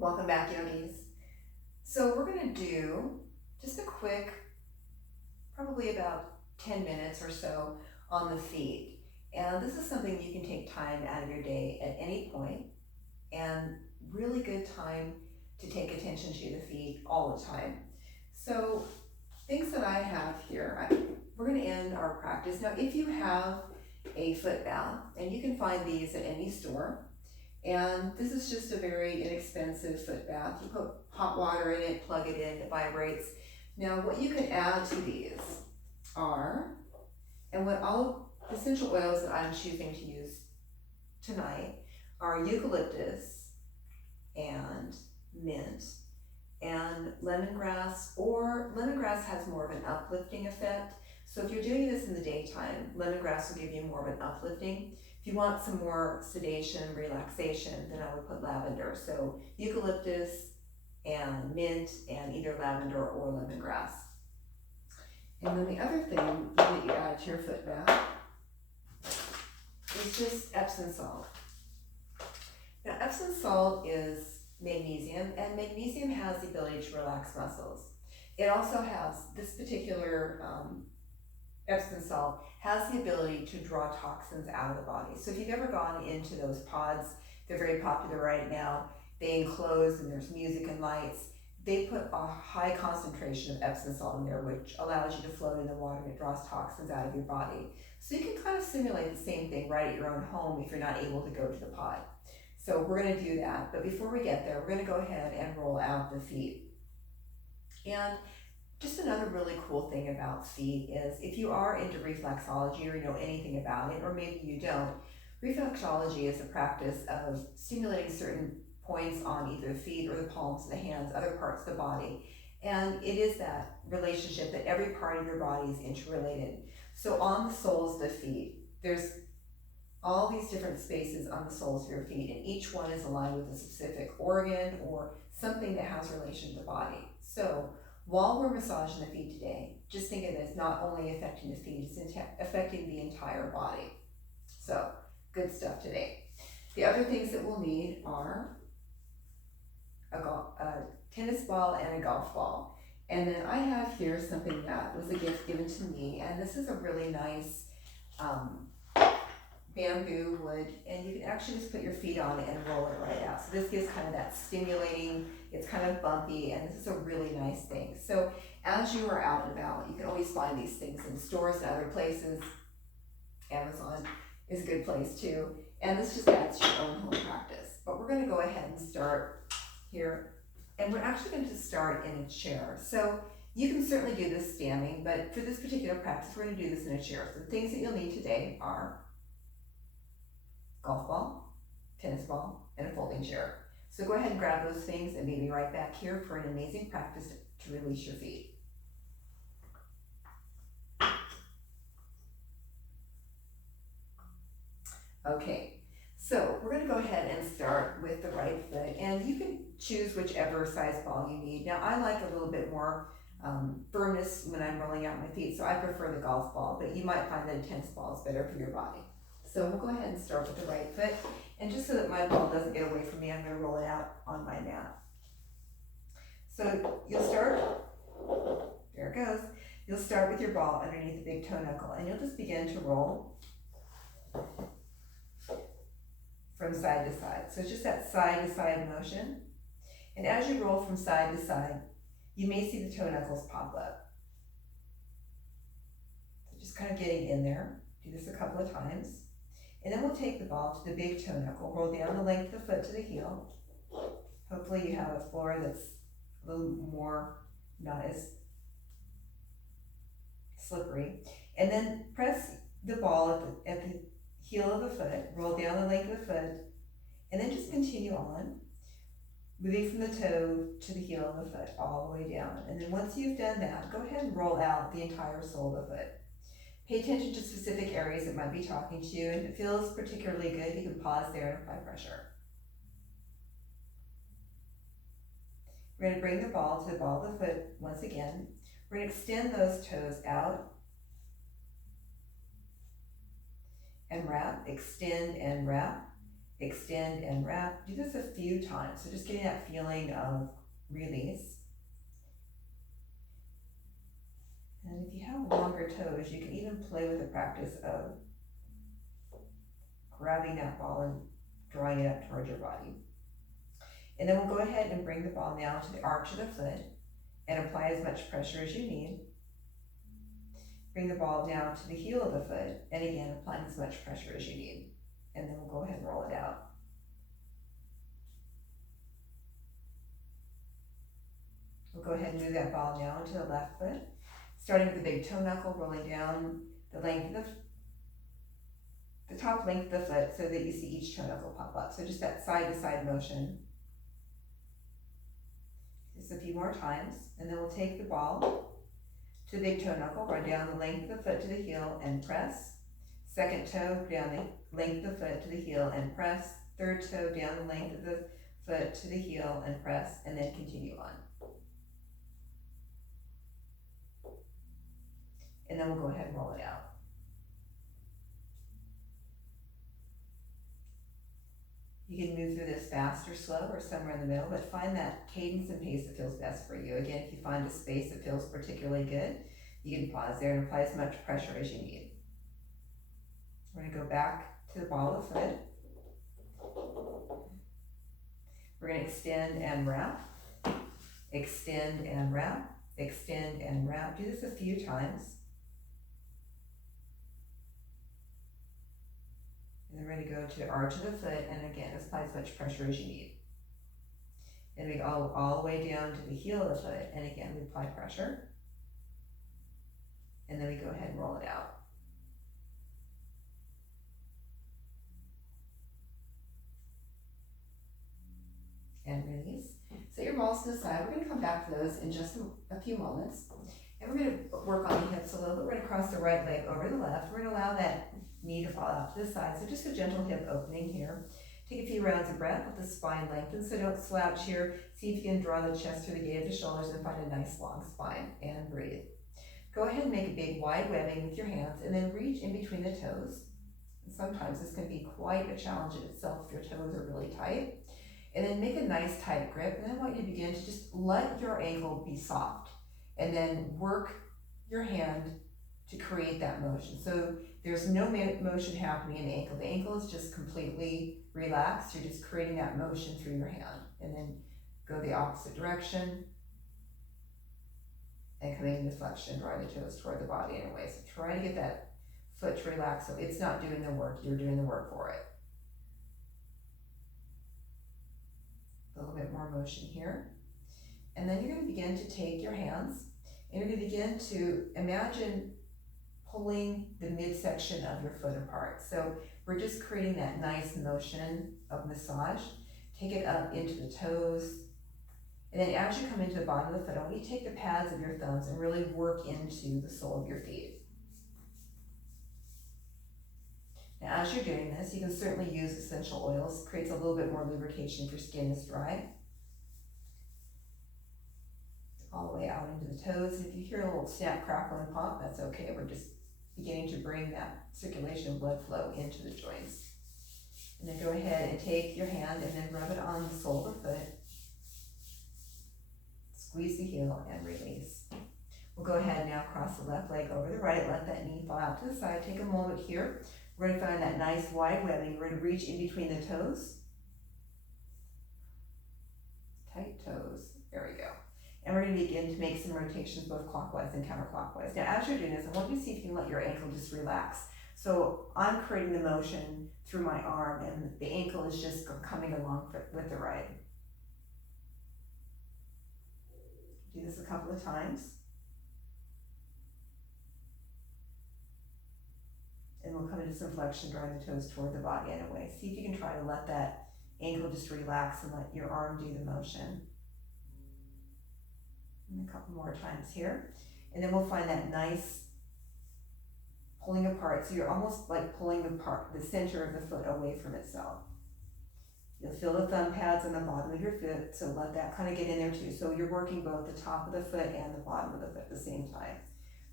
Welcome back, yogis. So we're going to do just a quick, probably about 10 minutes or so on the feet. And this is something you can take time out of your day at any point, and really good time to take attention to the feet all the time. So things that I have here, we're going to end our practice. Now, if you have a foot bath, and you can find these at any store, and this is just a very inexpensive foot bath. You put hot water in it, plug it in, it vibrates. Now what you can add to these are, and what all essential oils that I'm choosing to use tonight are eucalyptus and mint and lemongrass, or lemongrass has more of an uplifting effect. So if you're doing this in the daytime, lemongrass will give you more of an uplifting. If you want some more sedation, relaxation, then I would put lavender. So eucalyptus and mint and either lavender or lemongrass. And then the other thing that you add to your foot bath is just Epsom salt. Now Epsom salt is magnesium, and magnesium has the ability to relax muscles. It also has, this particular Epsom salt has the ability to draw toxins out of the body. So if you've ever gone into those pods, they're very popular right now. They enclose and there's music and lights. They put a high concentration of Epsom salt in there, which allows you to float in the water and it draws toxins out of your body. So you can kind of simulate the same thing right at your own home if you're not able to go to the pod. So we're going to do that, but before we get there, we're going to go ahead and roll out the feet. And just another really cool thing about feet is, if you are into reflexology or you know anything about it, or maybe you don't, reflexology is a practice of stimulating certain points on either the feet or the palms of the hands, other parts of the body. And it is that relationship that every part of your body is interrelated. So on the soles of the feet, there's all these different spaces on the soles of your feet, and each one is aligned with a specific organ or something that has relation to the body. So while we're massaging the feet today, just think of it as not only affecting the feet, it's affecting the entire body. So good stuff today. The other things that we'll need are a tennis ball and a golf ball. And then I have here something that was a gift given to me, and this is a really nice bamboo wood, and you can actually just put your feet on it and roll it right out. So this gives kind of that stimulating, it's kind of bumpy, and this is a really nice thing. So as you are out and about, you can always find these things in stores and other places. Amazon is a good place too. And this just adds to your own home practice. But we're going to go ahead and start here. And we're actually going to start in a chair. So you can certainly do this standing, but for this particular practice, we're going to do this in a chair. So the things that you'll need today are golf ball, tennis ball, and a folding chair. So go ahead and grab those things and meet me right back here for an amazing practice to release your feet. Okay, so we're going to go ahead and start with the right foot, and you can choose whichever size ball you need. Now I like a little bit more firmness when I'm rolling out my feet, so I prefer the golf ball, but you might find that a tennis ball is better for your body. So we'll go ahead and start with the right foot, and just so that my ball doesn't get away from me, I'm going to roll it out on my mat. So you'll start, there it goes, you'll start with your ball underneath the big toe knuckle, and you'll just begin to roll from side to side. So it's just that side to side motion. And as you roll from side to side, you may see the toe knuckles pop up. So just kind of getting in there. Do this a couple of times. And then we'll take the ball to the big toe knuckle, roll down the length of the foot to the heel. Hopefully you have a floor that's a little more, not as slippery. And then press the ball at the heel of the foot, roll down the length of the foot, and then just continue on, moving from the toe to the heel of the foot, all the way down. And then once you've done that, go ahead and roll out the entire sole of the foot. Pay attention to specific areas that might be talking to you, and if it feels particularly good, you can pause there and apply pressure. We're going to bring the ball to the ball of the foot once again. We're going to extend those toes out and wrap, extend and wrap, extend and wrap. Do this a few times, so just getting that feeling of release. And if you have longer toes, you can even play with the practice of grabbing that ball and drawing it up towards your body. And then we'll go ahead and bring the ball now to the arch of the foot and apply as much pressure as you need. Bring the ball now to the heel of the foot, and again, applying as much pressure as you need. And then we'll go ahead and roll it out. We'll go ahead and move that ball now into the left foot, starting with the big toe knuckle, rolling down the length of the top length of the foot so that you see each toe knuckle pop up. So just that side to side motion. Just a few more times, and then we'll take the ball to the big toe knuckle, run down the length of the foot to the heel and press. Second toe down the length of the foot to the heel and press. Third toe down the length of the foot to the heel and press, and then continue on. And then we'll go ahead and roll it out. You can move through this fast or slow or somewhere in the middle, but find that cadence and pace that feels best for you. Again, if you find a space that feels particularly good, you can pause there and apply as much pressure as you need. We're going to go back to the ball of the foot. We're going to extend and wrap, extend and wrap, extend and wrap. Do this a few times. And then we're going to go to the arch of the foot, and again, apply as much pressure as you need. Then we go all the way down to the heel of the foot, and again, we apply pressure. And then we go ahead and roll it out. And release. Set your balls to the side. We're going to come back to those in just a few moments. And we're going to work on the hips a little bit. We're going to cross the right leg over the left. We're going to allow that knee to fall out to the side. So just a gentle hip opening here. Take a few rounds of breath with the spine lengthened, so don't slouch here. See if you can draw the chest through the gate of the shoulders and find a nice long spine, and breathe. Go ahead and make a big wide webbing with your hands, and then reach in between the toes. And sometimes this can be quite a challenge in itself if your toes are really tight. And then make a nice tight grip, and then I want you to begin to just let your ankle be soft, and then work your hand to create that motion. So there's no motion happening in the ankle. The ankle is just completely relaxed. You're just creating that motion through your hand. And then go the opposite direction. And coming into flexion, drawing the toes toward the body in a way. So try to get that foot to relax so it's not doing the work, you're doing the work for it. A little bit more motion here. And then you're going to begin to take your hands and you're going to begin to imagine pulling the midsection of your foot apart. So we're just creating that nice motion of massage. Take it up into the toes. And then as you come into the bottom of the foot, I want you to take the pads of your thumbs and really work into the sole of your feet. Now as you're doing this, you can certainly use essential oils. It creates a little bit more lubrication if your skin is dry. All the way out into the toes. If you hear a little snap, crackle, and pop, that's okay. We're just beginning to bring that circulation and blood flow into the joints. And then go ahead and take your hand and then rub it on the sole of the foot. Squeeze the heel and release. We'll go ahead and now cross the left leg over the right. Let that knee fall out to the side. Take a moment here. We're going to find that nice wide webbing. We're going to reach in between the toes. Tight toes. There we go. And we're going to begin to make some rotations both clockwise and counterclockwise. Now as you're doing this, I want you to see if you can let your ankle just relax. So I'm creating the motion through my arm and the ankle is just coming along with the ride. Do this a couple of times. And we'll come into some flexion, drawing the toes toward the body in a way. See if you can try to let that ankle just relax and let your arm do the motion. And a couple more times here. And then we'll find that nice pulling apart. So you're almost like pulling the center of the foot away from itself. You'll feel the thumb pads on the bottom of your foot, so let that kind of get in there too. So you're working both the top of the foot and the bottom of the foot at the same time.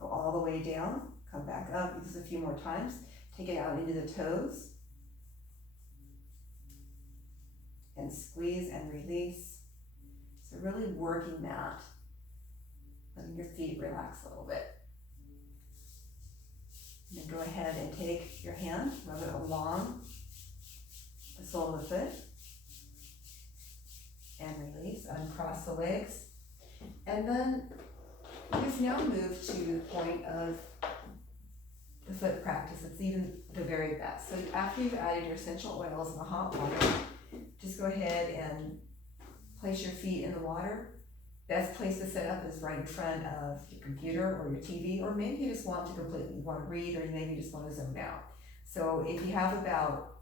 Go all the way down, come back up, use this a few more times. Take it out into the toes. and squeeze and release. So really working that, letting your feet relax a little bit. And then go ahead and take your hand, rub it along the sole of the foot, and release, uncross the legs. And then just now move to the point of the foot practice. It's even the very best. So after you've added your essential oils and the hot water, just go ahead and place your feet in the water. Best place to set up is right in front of your computer or your TV, or maybe you just want to read, or maybe you just want to zone out. So if you have about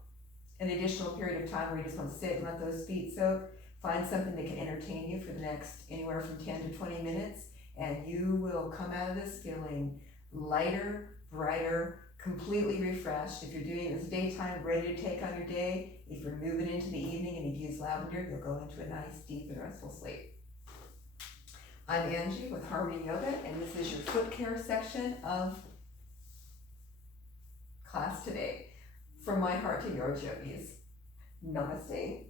an additional period of time where you just want to sit and let those feet soak, find something that can entertain you for the next anywhere from 10 to 20 minutes, and you will come out of this feeling lighter, brighter, completely refreshed. If you're doing this daytime, ready to take on your day, if you're moving into the evening and you've used lavender, you'll go into a nice, deep and restful sleep. I'm Angie with Harmony Yoga, and this is your foot care section of class today. From my heart to your yogis, namaste.